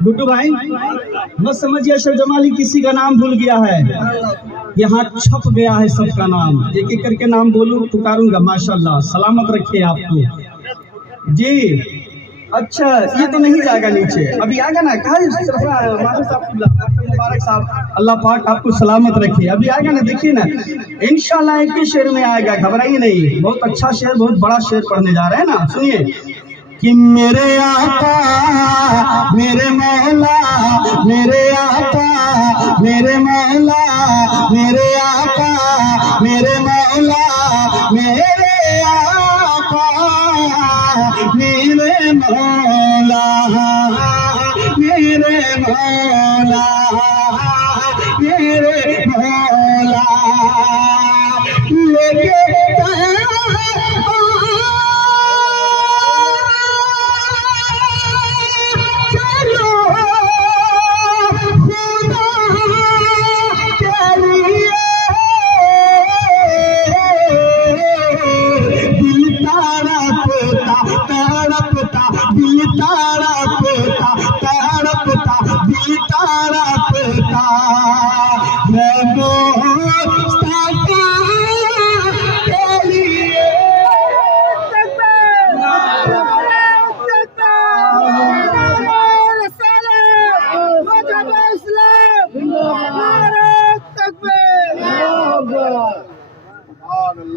गुड्डू भाई मत समझिए शेर जमाली किसी का नाम भूल गया है, यहाँ छप गया है सबका नाम। एक एक करके नाम बोलूं पुकारूंगा। माशाल्लाह, सलामत रखे आपको जी। अच्छा, ये तो नहीं जाएगा नीचे, अभी आएगा ना। कहा मुबारक साहब, अल्लाह पाक आपको सलामत रखे। अभी आएगा ना, देखिए ना, इंशाल्लाह एक ही शेर में आएगा, घबराइए नहीं। बहुत अच्छा शेर, बहुत बड़ा शेर पढ़ने जा रहे हैं ना, सुनिए। कि मेरे आका मेरे मौला, मेरे आका मेरे मौला, मेरे आका मेरे मौला, मेरे आका मेरे मौला, मेरे मौला, मेरे मौला लेके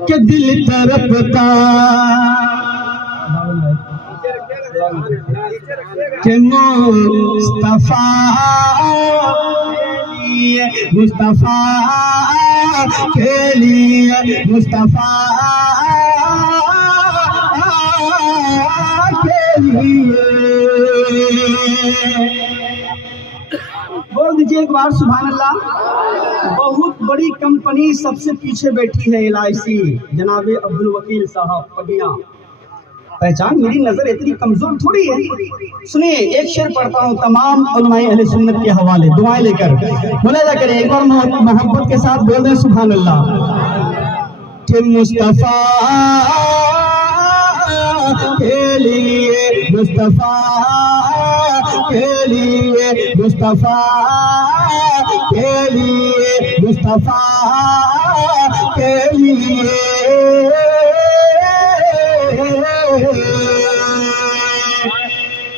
के दिल तरफता के मुस्तफा मुस्तफा के लिए, मुस्तफा के लिए बोल दीजिए एक बार सुभान अल्लाह। बहुत बड़ी कंपनी सबसे पीछे बैठी है, LIC, जनाबे अब्दुल वकील साहब पगिया। पहचान, मेरी नजर इतनी कमजोर थोड़ी है। सुनिए एक शेर पढ़ता हूँ तमाम उलमाए अहले सुन्नत के हवाले, दुआएं लेकर बोला जा करे। एक बार मोहब्बत के साथ बोल दें सुभान अल्लाह। कि मुस्तफा के लिए, मुस्तफा के लिए, मुस्तफा के लिए, मुस्तफा के लिए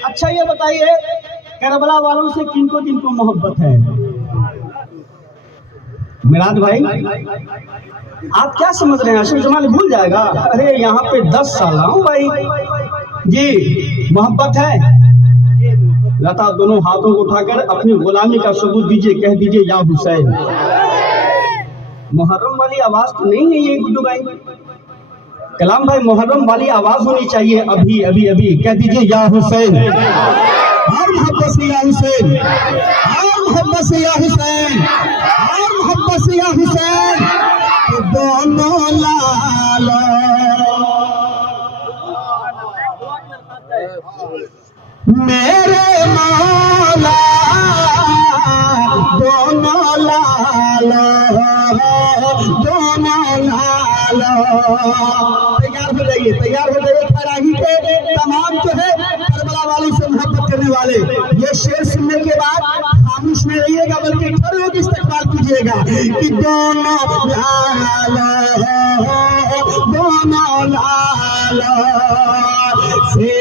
अच्छा ये बताइए करबला वालों से किनको किनको मोहब्बत है? मिराज भाई आप क्या समझ रहे हैं, अशरफ जमाली भूल जाएगा? अरे यहाँ पे 10 साल हूँ भाई जी। मोहब्बत है? लता दोनों हाथों को उठाकर अपनी गुलामी का सबूत दीजिए, कह दीजिए या हुसैन। मुहर्रम वाली आवाज तो नहीं है ये गुड्डू भाई, कलाम भाई, मुहर्रम वाली आवाज होनी चाहिए। अभी अभी अभी कह दीजिए या हुसैन, और मोहब्बत से या हुसैन, और मोहब्बत से या हुसैन, और मोहब्बत से या हुसैन। दोनों लाला मेरे मौला, दोनों लाला, दोनों लाला। तैयार हो जाइए, तैयार हो जाइए। फराही के तमाम जो है करबला वाली से मोहब्बत करने वाले, ये शेर सुनने के बाद खामोश में रहिएगा, बल्कि खड़े होकर इस्तेमाल कीजिएगा कि दोनों लाला, दोनों लाला से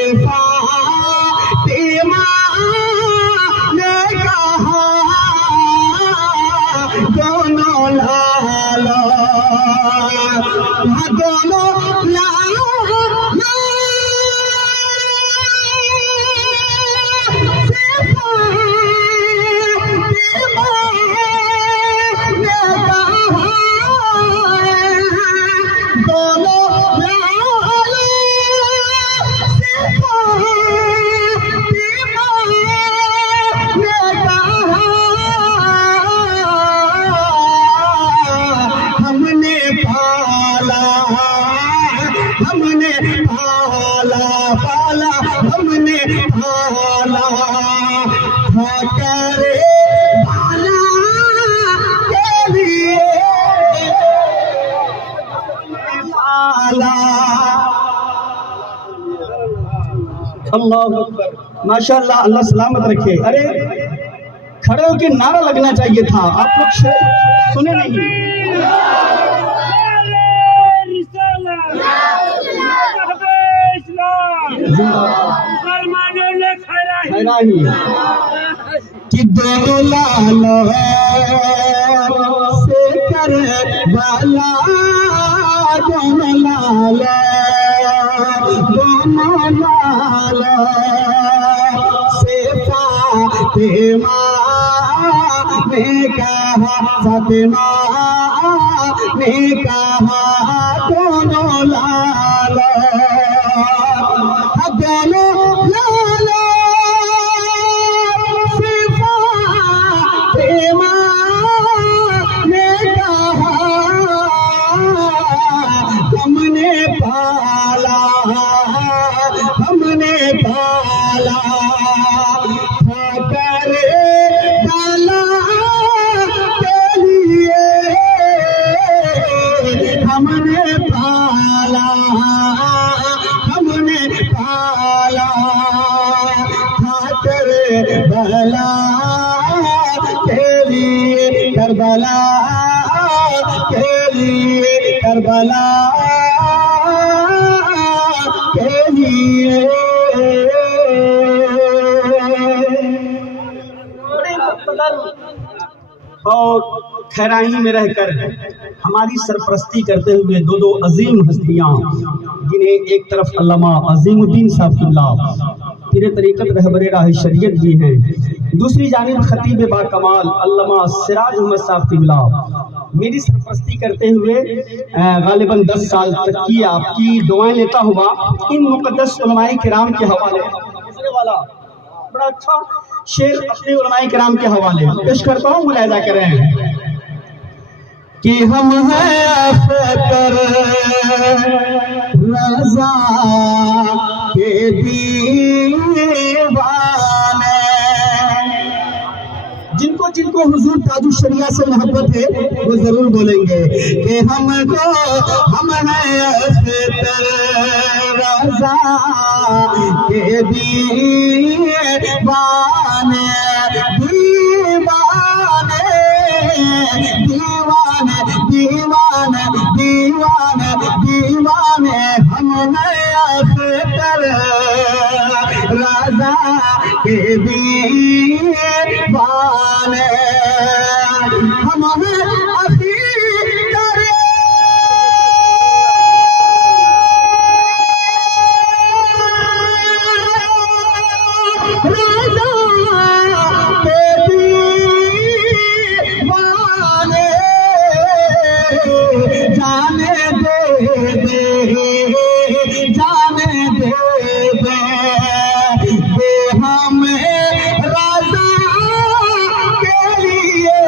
अल्लाह अकबर। माशाल्लाह, अल्लाह सलामत रखे। अरे खड़े होकर नारा लगना चाहिए था, आप लोग सुने नहीं। कि दोनों लालो से कर बाला, दोनों लालो से फातिमा ने कहा, फातिमा ने कहा दोनों लालो, दोनों लालो से फातिमा ने कहा हमने पाला, हमने पाला कर डाला के लिए, हमने पाला, हमने पाला खातर बला के लिए, करबला के लिए, करबला के लिए। और खैराही में रहकर हमारी सरपरस्ती करते हुए दो दो अजीम हस्तियां, जिन्हें एक तरफ अल्लामा अजीमुद्दीन साहब किबला पीर तरीक़त रहबरे राह शरीयत भी हैं, दूसरी जानिब खतीब बाकमाल अल्लामा सिराज अहमद साहब किबला मेरी सरपरस्ती करते हुए गालिबन 10 साल तक की आपकी दुआएं लेता हुआ इन मुक़द्दस उलमाए किराम के हवाले वाला बड़ा अच्छा शेर अपने उलमाए किराम के हवाले पेश करता हूँ, मुलाहिज़ा करें कि हम हैं अख्तर रज़ा के दीवाने, जिनको जिनको हुजूर ताजुल शरिया से मोहब्बत है वो जरूर बोलेंगे कि हमको, हम हैं अख्तर रज़ा के दीवाने, दीवाने दीवाने दीवाने दीवाने दीवाने, हम हैं अख्तर रज़ा के दीवाने, हम हैं अख्तर रज़ा के दीवाने, जाने दे दे, जाने दे दे, हमें रज़ा के लिए।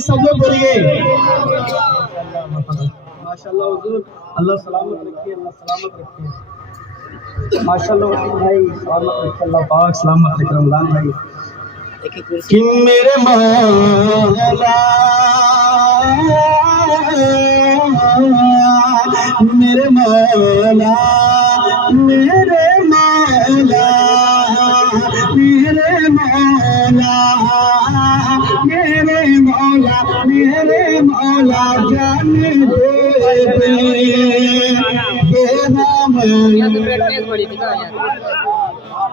सब लोग बोलिए माशाल्लाह हुजूर, अल्लाह सलामत रखे, अल्लाह सलामत रखे। माशाल्लाह भाई सलामत रखे, अल्लाह पाक सलामत रखे। रमजान भाई कि मेरे मौला, मेरे मौला, मेरे मौला, मेरे मौला, मेरे मौला, मेरे मौला जाने दे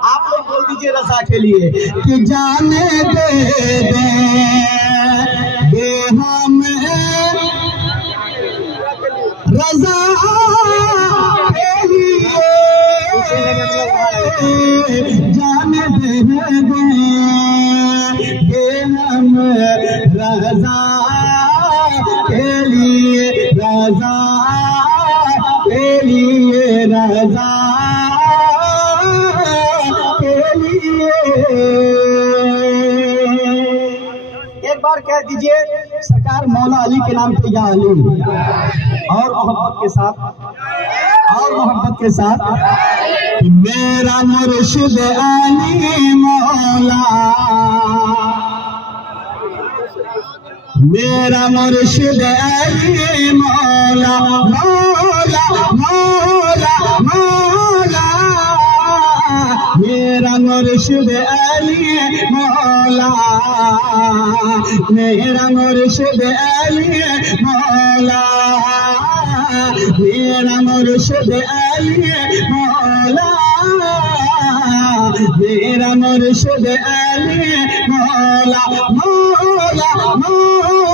आप लोग बोल दीजिए रज़ा के लिए कि जाने दे दे हमें रज़ा के लिए, जाने दे हम रज़ा के लिए, रज़ा के लिए, रज़ा के लिए। एक बार कह दीजिए सरकार मौला अली के नाम पे या अली, और मोहब्बत के साथ और मोहब्बत के साथ मेरा मुर्शिद अली मौला, मेरा मुर्शिद अली मौला, मौला मौला मौला, मेरा मुर्शिद अली मौला, मेरा मुर्शिद अली मौला, मेरा मुर्शिद अली मौला, मेरा मुर्शिद अली मौला, मौला मौला